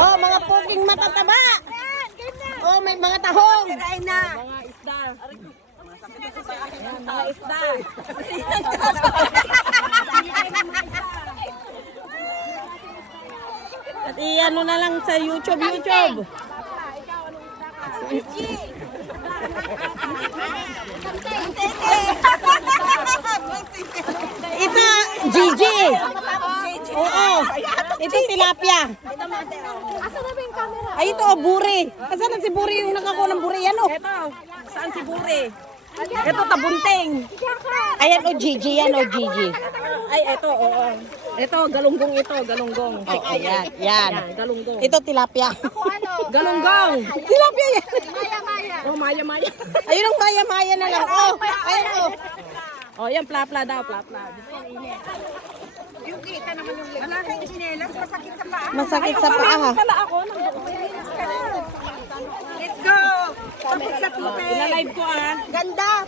Oh, mga puking matataba. Oh, may mga tahong. Sirain na. Mga isda. Mga isda. At i-ano na lang sa YouTube. Ito, Gigi. Oo. Ito, tilapia. Ay, ito, buri. Asan na si buri yung nakakuha ng buri? Ano? Ito. Saan si Buri? Ito, tabunting. Ayan, o Gigi. Yan, o Gigi. Ay, ito, oo. Ito, galunggong ito, galunggong. Oh, ayan. Yan. Yan, galunggong. Ito, tilapia. Galunggong. Tilapia yan. Oh, maya-maya. Ayun ang maya-maya na lang. Oh, ayun, oh. Oh, yan, plapla daw, plapla. Wala kang chinelas, masakit sa paa. Masakit sa paa, ha? Pala ako. Let's go! Tapos sa tubig. Ilalive ko, ah. Ganda!